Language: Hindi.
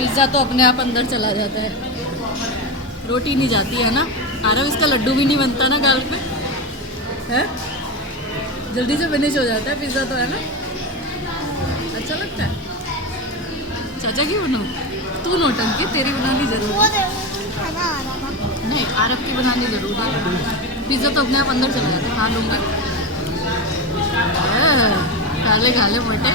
पिज़्ज़ा तो अपने आप अंदर चला जाता है, रोटी नहीं जाती है ना। आरव इसका लड्डू भी नहीं बनता ना गाल पे, है जल्दी से फिनिश हो जाता है पिज़्ज़ा तो, है ना। अच्छा लगता है। चाचा की बनाओ, तू नौटंकी, तेरी बनानी जरूर है। नहीं, आरव की बनानी जरूर है। पिज़्ज़ा तो अपने आप अंदर चला जाता है, खा लूँगी। खा ले मोटे।